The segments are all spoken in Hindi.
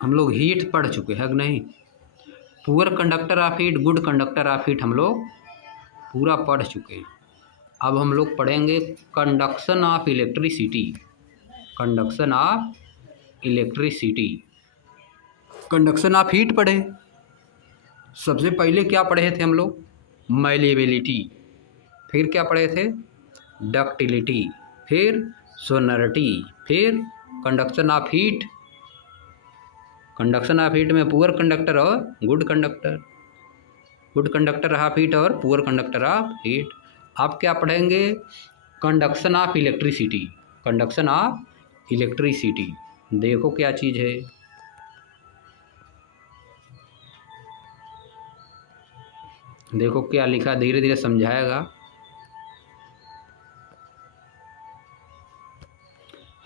हम लोग हीट पढ़ चुके हैं कि नहीं। Poor conductor of heat, good conductor of heat हम लोग पूरा पढ़ चुके हैं। अब हम लोग पढ़ेंगे conduction of electricity. Conduction of electricity, conduction of heat पढ़े। सबसे पहले क्या पढ़े थे हम लोग? मैलिएबिलिटी। फिर क्या पढ़े थे? डक्टिलिटी। फिर सोनरिटी। फिर conduction of heat. Conduction of heat में पुअर कंडक्टर और good conductor, good conductor of heat और पुअर कंडक्टर ऑफ हीट। आप क्या पढ़ेंगे? Conduction of electricity. Conduction of electricity देखो क्या चीज़ है। देखो क्या लिखा, धीरे धीरे समझाएगा।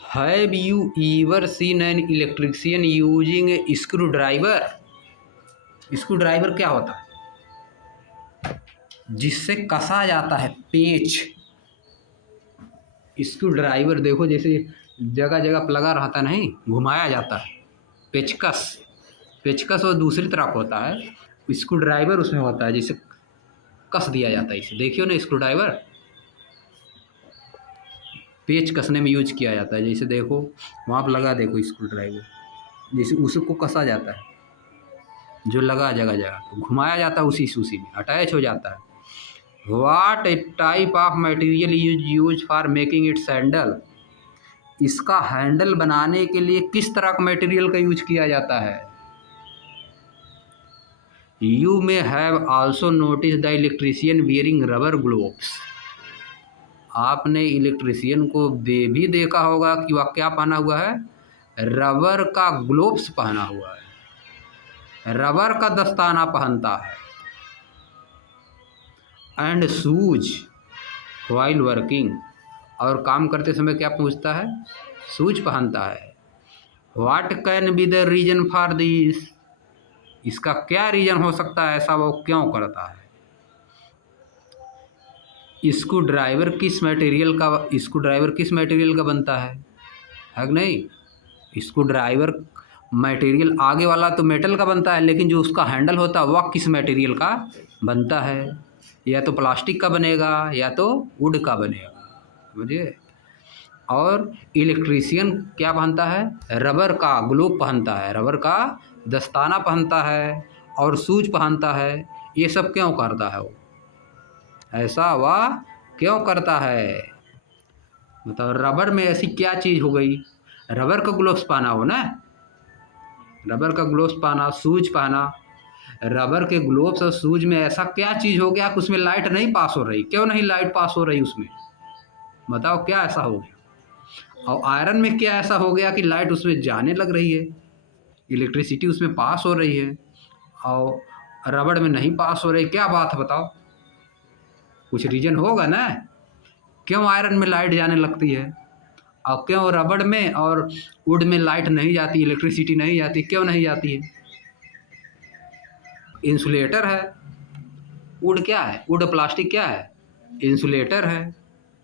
Have you ever seen an electrician using a screwdriver? Screwdriver क्या होता है? जिससे कसा जाता है पेच। स्क्रू ड्राइवर देखो, जैसे जगह जगह पर लगा रहता नहीं, घुमाया जाता है। पेचकस, पेचकस वो दूसरी तरफ होता है, स्क्रू ड्राइवर उसमें होता है, जिसे कस दिया जाता है। इसे देखियो ना, स्क्रू ड्राइवर पेच कसने में यूज किया जाता है। जैसे देखो वहाँ पर लगा, देखो स्क्रू ड्राइवर, जैसे उसको कसा जाता है, जो लगा जगह जगह, तो घुमाया जाता है उसी सूसी में, अटैच हो जाता है। What A type of material use for making it's handle? इसका हैंडल बनाने के लिए किस तरह का मटेरियल का यूज किया जाता है? You may have also notice the electrician wearing rubber gloves. आपने इलेक्ट्रीशियन को भी देखा होगा कि वह क्या पहना हुआ है? रबर का ग्लोव्स पहना हुआ है, रबर का दस्ताना पहनता है। एंड शूज व्हाइल वर्किंग, और काम करते समय क्या पूछता है? शूज पहनता है। What can be the reason for this? इसका क्या रीजन हो सकता है, ऐसा वो क्यों करता है? स्क्रू ड्राइवर किस मटेरियल का, स्क्रू ड्राइवर किस मटेरियल का बनता है कि नहीं? स्क्रू ड्राइवर मटेरियल आगे वाला तो मेटल का बनता है, लेकिन जो उसका हैंडल होता है वह किस मटेरियल का बनता है? या तो प्लास्टिक का बनेगा या तो वुड का बनेगा, समझिए। और इलेक्ट्रीशियन क्या पहनता है? रबर का ग्लोव पहनता है, रबर का दस्ताना पहनता है और शूज पहनता है। ये सब क्यों करता है वो? ऐसा वह क्यों करता है? मतलब रबर में ऐसी क्या चीज़ हो गई? रबर का ग्लोव्स पहना हो ना, रबर का ग्लोव्स पहना, शूज पहना। रबर के ग्लोव्स और शूज में ऐसा क्या चीज़ हो गया कि उसमें लाइट नहीं पास हो रही? क्यों नहीं लाइट पास हो रही उसमें? बताओ क्या ऐसा हो गया? और आयरन में क्या ऐसा हो गया कि लाइट उसमें जाने लग रही है, इलेक्ट्रिसिटी उसमें पास हो रही है, और रबड़ में नहीं पास हो रही? क्या बात है बताओ? कुछ रीजन होगा ना, क्यों आयरन में लाइट जाने लगती है और क्यों रबड़ में और वुड में लाइट नहीं जाती, इलेक्ट्रिसिटी नहीं जाती? क्यों नहीं जाती है? इंसुलेटर है। वुड क्या है? वुड प्लास्टिक क्या है? इंसुलेटर है।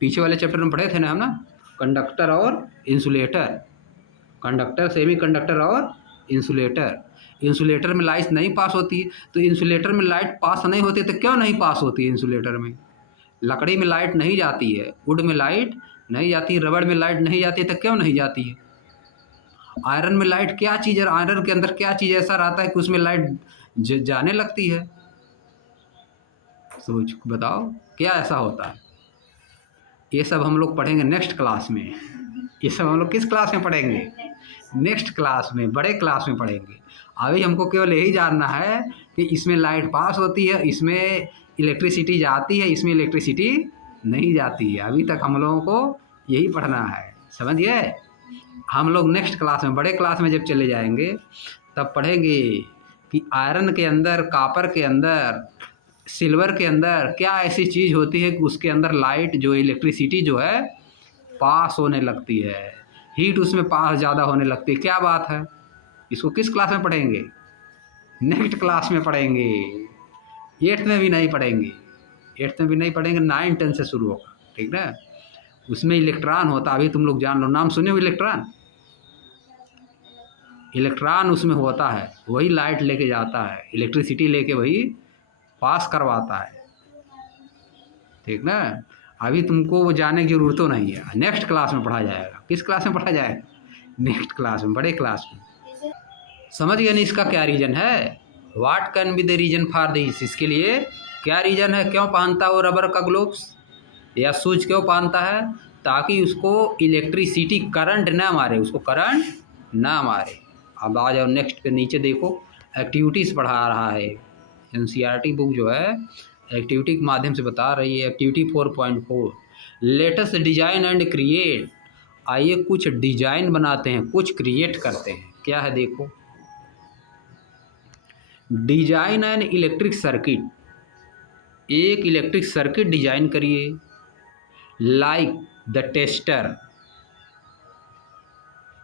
पीछे वाले चैप्टर में पढ़े थे ना हम, ना कंडक्टर और इंसुलेटर, कंडक्टर, सेमी कंडक्टर और इंसुलेटर। इंसुलेटर में लाइट नहीं पास होती, तो इंसुलेटर में लाइट पास नहीं होती तो क्यों नहीं पास होती है इंसुलेटर में? लकड़ी में लाइट नहीं जाती है, वुड में लाइट नहीं जाती, रबड़ में लाइट नहीं जाती, तो क्यों नहीं जाती है? आयरन में लाइट क्या चीज़ है? आयरन के अंदर क्या चीज़ ऐसा रहता है कि उसमें लाइट जाने लगती है? सोच बताओ क्या ऐसा होता है? ये सब हम लोग पढ़ेंगे नेक्स्ट क्लास में। ये सब हम लोग किस क्लास में पढ़ेंगे? नेक्स्ट क्लास में, बड़े क्लास में पढ़ेंगे। अभी हमको केवल यही जानना है कि इसमें लाइट पास होती है, इसमें इलेक्ट्रिसिटी जाती है, इसमें इलेक्ट्रिसिटी नहीं जाती है। अभी तक हम लोगों को यही पढ़ना है, समझिए। हम लोग नेक्स्ट क्लास में, बड़े क्लास में जब चले जाएंगे तब पढ़ेंगे कि आयरन के अंदर, कॉपर के अंदर, सिल्वर के अंदर क्या ऐसी चीज़ होती है कि उसके अंदर लाइट जो इलेक्ट्रिसिटी जो है पास होने लगती है, हीट उसमें पास ज़्यादा होने लगती है। क्या बात है? इसको किस क्लास में पढ़ेंगे? नेक्स्ट क्लास में पढ़ेंगे। एट्थ में भी नहीं पढ़ेंगे, एट्थ में भी नहीं पढ़ेंगे, 9 10 से शुरू होगा, ठीक ना। उसमें इलेक्ट्रॉन होता, अभी तुम लोग जान लो, नाम सुने हो इलेक्ट्रॉन? इलेक्ट्रॉन उसमें होता है, वही लाइट लेके जाता है, इलेक्ट्रिसिटी लेके वही पास करवाता है। ठीक ना। अभी तुमको वो जाने की ज़रूरत तो नहीं है, नेक्स्ट क्लास में पढ़ा जाएगा। किस क्लास में पढ़ा जाएगा? नेक्स्ट क्लास में, बड़े क्लास में। समझ गए नहीं इसका क्या रीज़न है? What can be the reason for this, इसके लिए क्या रीज़न है, क्यों पहनता है वो रबर का ग्लोव्स या शूज क्यों पहनता है? ताकि उसको इलेक्ट्रिसिटी करंट ना मारे, उसको करंट ना मारे। अब आ जाओ नेक्स्ट पे, नीचे देखो, एक्टिविटीज़ पढ़ा रहा है। एनसीईआरटी बुक जो है एक्टिविटी के माध्यम से बता रही है। Activity 4.4, latest design and create. आइए कुछ डिजाइन बनाते हैं, कुछ क्रिएट करते हैं। क्या है देखो, डिजाइन एन इलेक्ट्रिक सर्किट, एक इलेक्ट्रिक सर्किट डिजाइन करिए। Like the tester,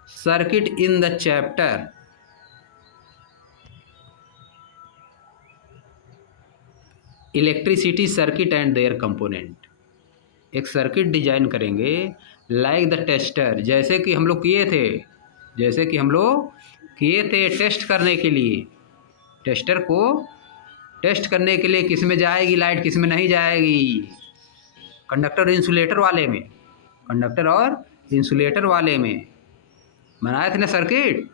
circuit in the chapter, electricity circuit and their component. एक सर्किट डिजाइन करेंगे लाइक द टेस्टर, जैसे कि हम लोग किए थे, जैसे कि हम लोग किए थे टेस्ट करने के लिए। टेस्टर को टेस्ट करने के लिए किस में जाएगी लाइट, किस में नहीं जाएगी? कंडक्टर इंसुलेटर वाले में, कंडक्टर और इंसुलेटर वाले में बनाए थे ना सर्किट।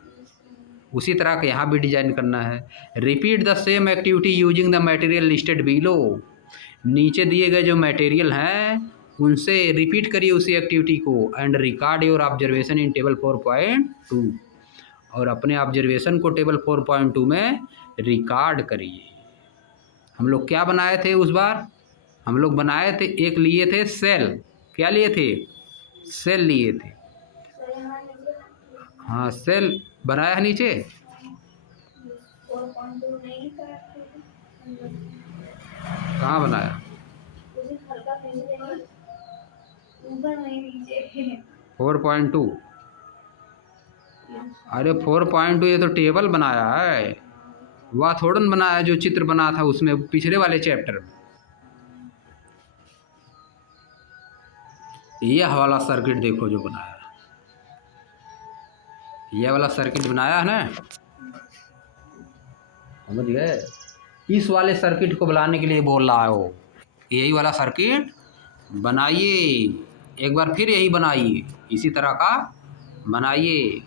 उसी तरह का यहाँ भी डिजाइन करना है। Repeat the same activity using the material listed below, नीचे दिए गए जो मटेरियल हैं उनसे रिपीट करिए उसी एक्टिविटी को। And record your observation in table 4.2, और अपने ऑब्जर्वेशन को टेबल 4.2 में रिकॉर्ड करिए। हम लोग क्या बनाए थे उस बार? हम लोग बनाए थे, एक लिए थे सेल। क्या लिए थे? सेल लिए थे। हाँ, सेल बनाया है नीचे। कहाँ बनाया? 4.2। अरे 4.2 ये तो टेबल बनाया है, वह थोड़ा न बनाया जो चित्र बना था उसमें पिछले वाले चैप्टर में। यह वाला सर्किट देखो जो बनाया, यह वाला सर्किट बनाया है ना, समझ गए? इस वाले सर्किट को बनाने के लिए बोल रहा है वो, यही वाला सर्किट बनाइए। एक बार फिर यही बनाइए, इसी तरह का बनाइए।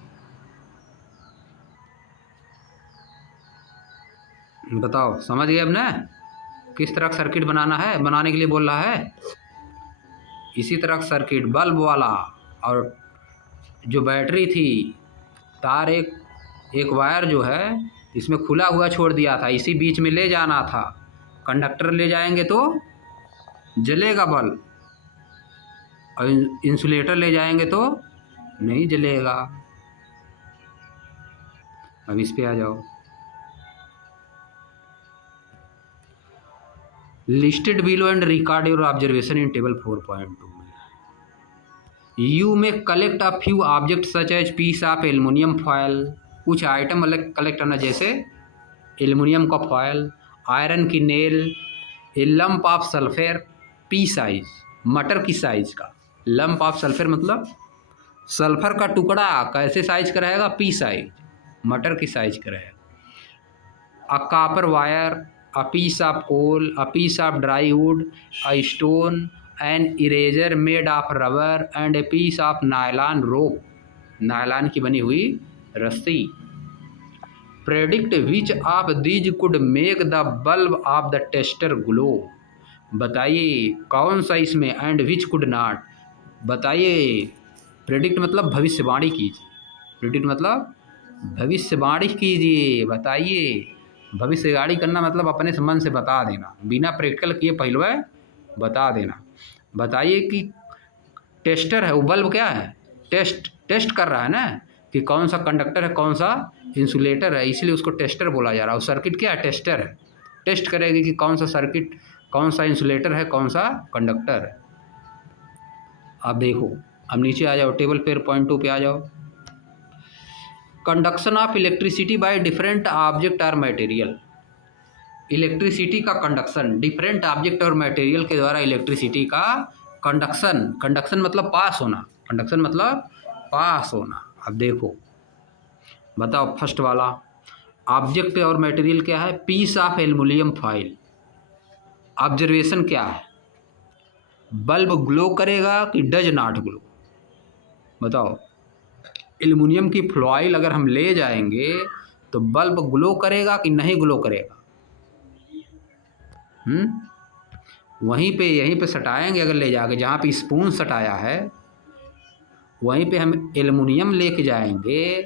बताओ समझ गए अब ना किस तरह का सर्किट बनाना है? बनाने के लिए बोल रहा है इसी तरह का सर्किट, बल्ब वाला। और जो बैटरी थी, तार एक वायर जो है इसमें खुला हुआ छोड़ दिया था, इसी बीच में ले जाना था। कंडक्टर ले जाएंगे तो जलेगा बल्ब, और इंसुलेटर ले जाएंगे तो नहीं जलेगा। अब इस पे आ जाओ, listed below and record your observation in table 4.2 में। You may collect a few object such as piece of aluminium foil, कुछ आइटम अलग कलेक्ट करना, जैसे एल्युमिनियम का फॉयल, आयरन की nail, a lump of sulphur, pea size, मटर की साइज का। लंप ऑफ सल्फर मतलब सल्फर का टुकड़ा कैसे साइज का रहेगा? पी साइज, मटर की साइज का रहेगा। A copper wire, a piece of coal, a piece of dry wood, a stone, an eraser made of rubber and a piece of nylon rope, nylon की बनी हुई रस्सी। Predict which of these could make the bulb of the tester glow, बताइए कौन सा इसमें, एंड विच कुड नॉट, बताइए। प्रेडिक्ट मतलब भविष्यवाणी कीजिए, प्रेडिक्ट मतलब भविष्यवाणी कीजिए, बताइए। भविष्यवाणी करना मतलब अपने मन से बता देना, बिना प्रैक्टिकल किए पहले बता देना। बताइए कि टेस्टर है, वो बल्ब क्या है? टेस्ट कर रहा है ना कि कौन सा कंडक्टर है, कौन सा इंसुलेटर है, इसलिए उसको टेस्टर बोला जा रहा है। और सर्किट क्या है? टेस्टर है। टेस्ट करेगी कि कौन सा सर्किट, कौन सा इंसुलेटर है, कौन सा कंडक्टर है। अब देखो, अब नीचे आ जाओ, टेबल 4.2 पे आ जाओ। Conduction of electricity by different object और मटेरियल, इलेक्ट्रिसिटी का कंडक्शन डिफरेंट ऑब्जेक्ट और मटेरियल के द्वारा इलेक्ट्रिसिटी का कंडक्शन, कंडक्शन मतलब पास होना, कंडक्शन मतलब पास होना। अब देखो, बताओ फर्स्ट वाला ऑब्जेक्ट और मटेरियल क्या है? Piece of aluminium foil. Observation क्या है? बल्ब ग्लो करेगा कि डज नॉट ग्लो? बताओ। एल्युमिनियम की फॉइल अगर हम ले जाएंगे तो बल्ब ग्लो करेगा कि नहीं ग्लो करेगा? वहीं पे यहीं पे सटाएंगे अगर ले जाके, जहाँ पे स्पून सटाया है वहीं पे हम एल्युमिनियम लेके जाएंगे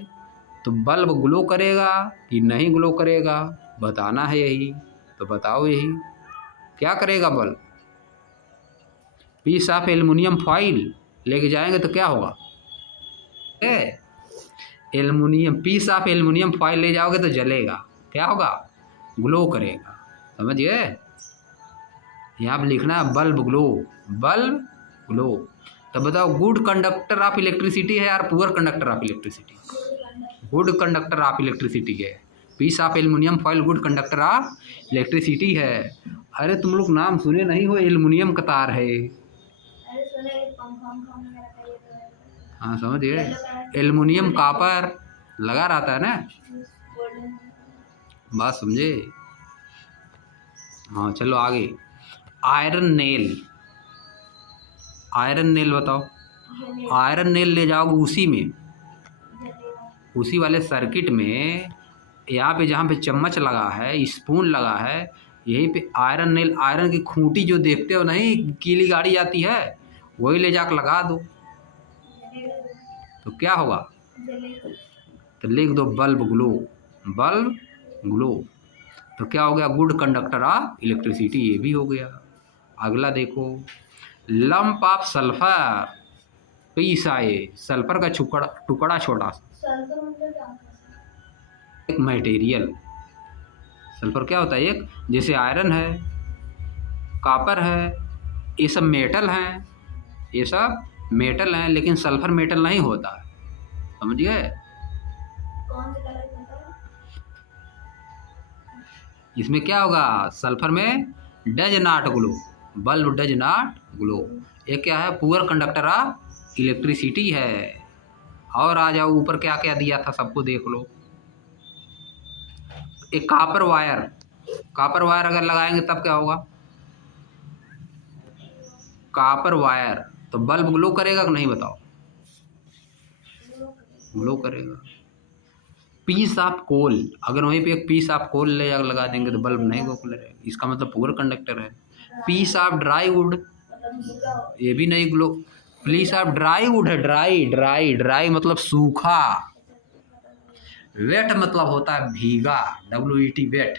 तो बल्ब ग्लो करेगा कि नहीं ग्लो करेगा? बताना है यही। तो बताओ यही क्या करेगा bulb? Piece of aluminium foil लेके जाएंगे तो क्या होगा? Aluminium piece of aluminium foil ले जाओगे तो जलेगा। क्या होगा? ग्लो करेगा। समझ गए? यहाँ पे लिखना है बल्ब ग्लो, बल्ब ग्लो। तो बताओ गुड कंडक्टर ऑफ इलेक्ट्रिसिटी है यार poor conductor of electricity? Good conductor of electricity है। Piece of aluminium foil good conductor of electricity है। अरे तुम लोग नाम सुने नहीं हो? एल्युमिनियम का तार है। हाँ समझ गए। एल्युमिनियम कॉपर लगा रहता है ना। बात समझे? हाँ चलो आगे। Iron nail. आयरन नेल बताओ। आयरन नेल ले जाओगे उसी में, उसी वाले सर्किट में, यहाँ पे जहाँ पे चम्मच लगा है, स्पून लगा है, यहीं पे आयरन नेल, आयरन की खूंटी जो देखते हो नहीं गीली गाड़ी आती है, वही ले जाकर लगा दो तो क्या होगा? तो लिख दो बल्ब ग्लो, बल्ब ग्लो। तो क्या हो गया? Good conductor of electricity. ये भी हो गया। अगला देखो, लंप ऑफ सल्फर। पीस आए सल्फर का टुकड़ा छोटा सा, एक मटेरियल। सल्फर क्या होता है? एक जैसे आयरन है, कॉपर है, ये सब मेटल हैं, ये सब मेटल हैं, लेकिन सल्फर मेटल नहीं होता। समझ गए? इसमें क्या होगा? सल्फर में does not glow, bulb does not glow. ये क्या है? पुअर कंडक्टर ऑफ इलेक्ट्रिसिटी है। और आ जाओ ऊपर क्या क्या दिया था सबको देख लो। एक कॉपर वायर, कॉपर वायर अगर लगाएंगे तब क्या होगा? Copper wire. तो बल्ब ग्लो करेगा कि नहीं बताओ? ग्लो करेगा। पीस ऑफ कोल, अगर वहीं पे एक पीस ऑफ कोल ले जाकर लगा देंगे तो बल्ब नहीं ग्लो करेगा। इसका मतलब पुअर कंडक्टर है। पीस ऑफ ड्राई वुड, ये भी नहीं glow. Piece of dry wood है, ड्राई ड्राई ड्राई मतलब सूखा। वेट मतलब होता है भीगा, WET वेट,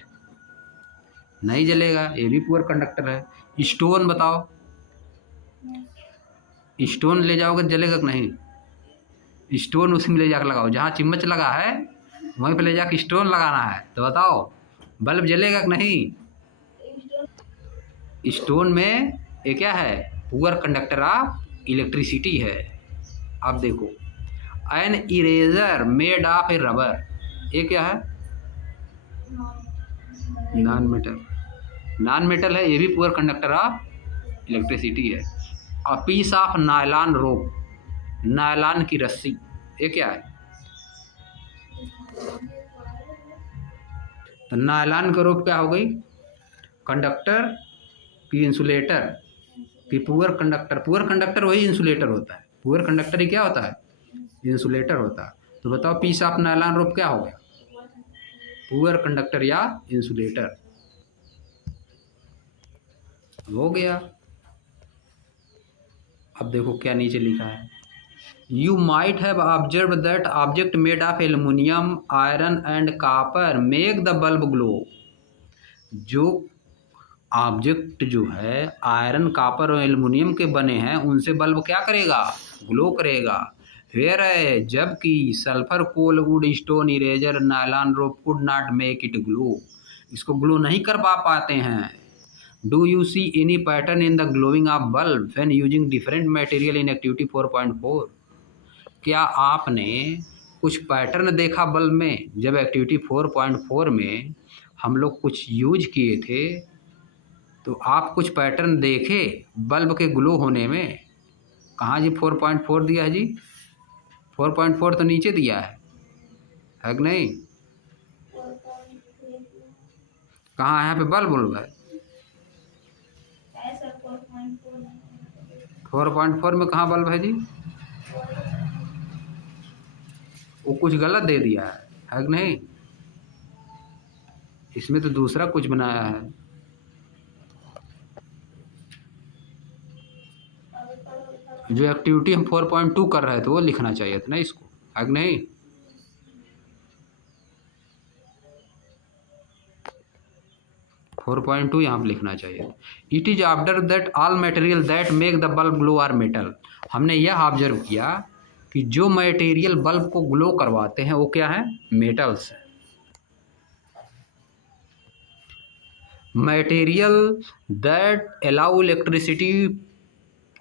नहीं जलेगा। ये भी पुअर कंडक्टर है। स्टोन बताओ, स्टोन ले जाओगे जलेगा कि नहीं? स्टोन उसी में ले जाकर लगाओ, जहाँ चम्मच लगा है वहीं पे ले जाकर स्टोन लगाना है, तो बताओ बल्ब जलेगा कि नहीं? स्टोन में ये क्या है? पुअर कंडक्टर ऑफ इलेक्ट्रिसिटी है। अब देखो, N eraser made of A rubber, ये क्या है? नॉन मेटल, नॉन मेटल है, ये भी पुअर कंडक्टर ऑफ इलेक्ट्रिसिटी है। और piece of nylon rope, nylon की रस्सी, ये क्या है? तो नायलॉन का रोप क्या हो गई? कंडक्टर की इंसुलेटर की पुअर कंडक्टर। पुअर कंडक्टर वही इंसुलेटर होता है। पुअर कंडक्टर ही क्या होता है? इंसुलेटर होता है। तो बताओ पीस ऑफ नायलॉन रोप क्या हो गया? पुअर कंडक्टर या इंसुलेटर। हो गया। अब देखो क्या नीचे लिखा है। You might have observe that object made of aluminium iron and copper make the bulb glow. जो ऑब्जेक्ट जो है आयरन कॉपर और एल्युमिनियम के बने हैं उनसे बल्ब क्या करेगा? ग्लो करेगा। वेयर है, जबकि sulphur coal wood stone eraser nylon rope could not make it glow, इसको ग्लो नहीं कर पाते हैं। Do you see any pattern in the glowing of bulb when using different material in activity 4.4? क्या आपने कुछ पैटर्न देखा बल्ब में जब एक्टिविटी 4.4 में हम लोग कुछ यूज किए थे? तो आप कुछ पैटर्न देखे बल्ब के ग्लो होने में? कहाँ जी 4.4 दिया है जी? 4.4 तो नीचे दिया है। है कि नहीं? कहाँ है यहाँ पे बल्ब है? 4.4 में कहाँ बल्ब है जी? वो कुछ गलत दे दिया है कि नहीं? इसमें तो दूसरा कुछ बनाया है। जो एक्टिविटी हम 4.2 कर रहे थे वो लिखना चाहिए था ना इसको, है कि नहीं? फोर पॉइंट टू यहाँ पर लिखना चाहिए। It is after that all material that make the bulb glow are metal. हमने यह ऑब्जर्व किया कि जो मटेरियल बल्ब को ग्लो करवाते हैं वो क्या है? Metals. Material that allow electricity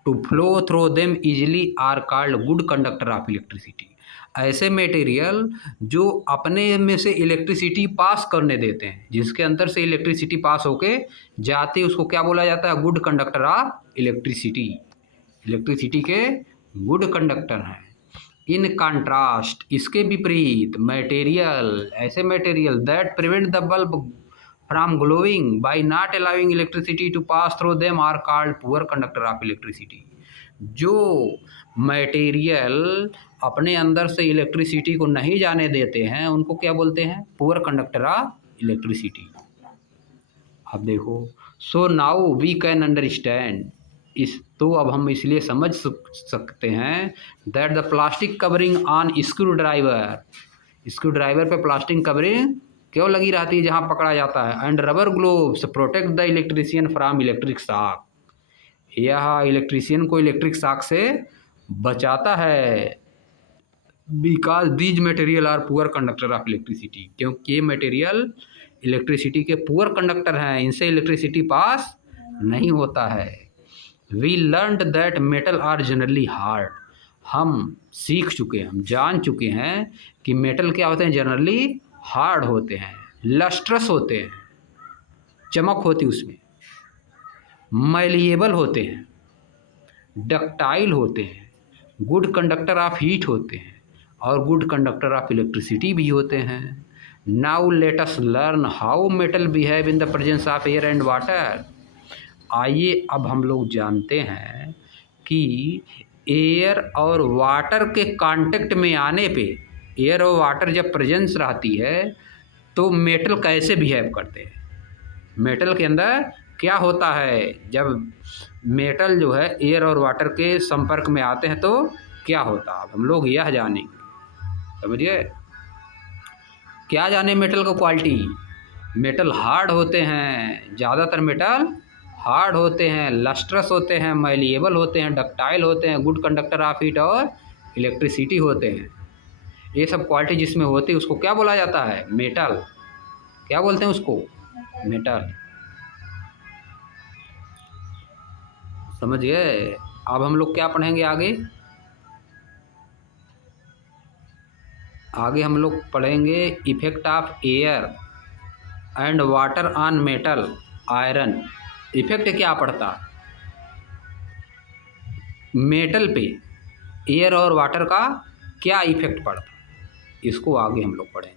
to flow through them easily are called good conductor of electricity. ऐसे मटेरियल जो अपने में से इलेक्ट्रिसिटी पास करने देते हैं, जिसके अंदर से इलेक्ट्रिसिटी पास होके जाती है, उसको क्या बोला जाता है? Good conductor of electricity. Electricity के गुड कंडक्टर हैं। इन कंट्रास्ट, इसके विपरीत, मटेरियल, ऐसे material that prevent the bulb from glowing by not allowing electricity to pass through them are called poor conductor of electricity. जो मटेरियल अपने अंदर से इलेक्ट्रिसिटी को नहीं जाने देते हैं उनको क्या बोलते हैं? Poor conductor of electricity. अब देखो, so now we can understand, इस तो अब हम इसलिए समझ सकते हैं that the plastic covering on screwdriver पे प्लास्टिक कवरिंग क्यों लगी रहती है जहाँ पकड़ा जाता है? And rubber gloves protect the electrician from electric shock. यह इलेक्ट्रिशियन को इलेक्ट्रिक शॉक से बचाता है। Because these material are poor conductor of electricity, क्योंकि ये मटेरियल इलेक्ट्रिसिटी के पुअर कंडक्टर हैं, इनसे इलेक्ट्रिसिटी पास नहीं होता है। We learned that metal are generally hard. हम सीख चुके हैं, हम जान चुके हैं कि मेटल क्या होते हैं? जनरली हार्ड होते हैं, लस्ट्रस होते हैं, चमक होती उसमें, मैलिएबल होते हैं, डक्टाइल होते हैं, गुड कंडक्टर ऑफ हीट होते हैं और गुड कंडक्टर ऑफ इलेक्ट्रिसिटी भी होते हैं। Now let us learn how metal behave in the presence of air and water. आइए अब हम लोग जानते हैं कि एयर और वाटर के कांटेक्ट में आने पे, एयर और वाटर जब प्रेजेंस रहती है तो मेटल कैसे बिहेव करते हैं। मेटल के अंदर क्या होता है जब मेटल जो है एयर और वाटर के संपर्क में आते हैं तो क्या होता है? हम लोग यह जानेंगे, समझिए। क्या जाने मेटल का क्वालिटी? मेटल हार्ड होते हैं, ज़्यादातर मेटल हार्ड होते हैं, लस्ट्रस होते हैं, मैलिएबल होते हैं, डक्टाइल होते हैं, गुड कंडक्टर ऑफ हीट और इलेक्ट्रिसिटी होते हैं। ये सब क्वालिटी जिसमें होती है उसको क्या बोला जाता है? मेटल। क्या बोलते हैं उसको? मेटल। समझ गए? अब हम लोग क्या पढ़ेंगे आगे? आगे हम लोग पढ़ेंगे effect of air and water on metal iron. Effect क्या पड़ता मेटल पे, एयर और वाटर का क्या इफेक्ट पड़ता, इसको आगे हम लोग पढ़ेंगे।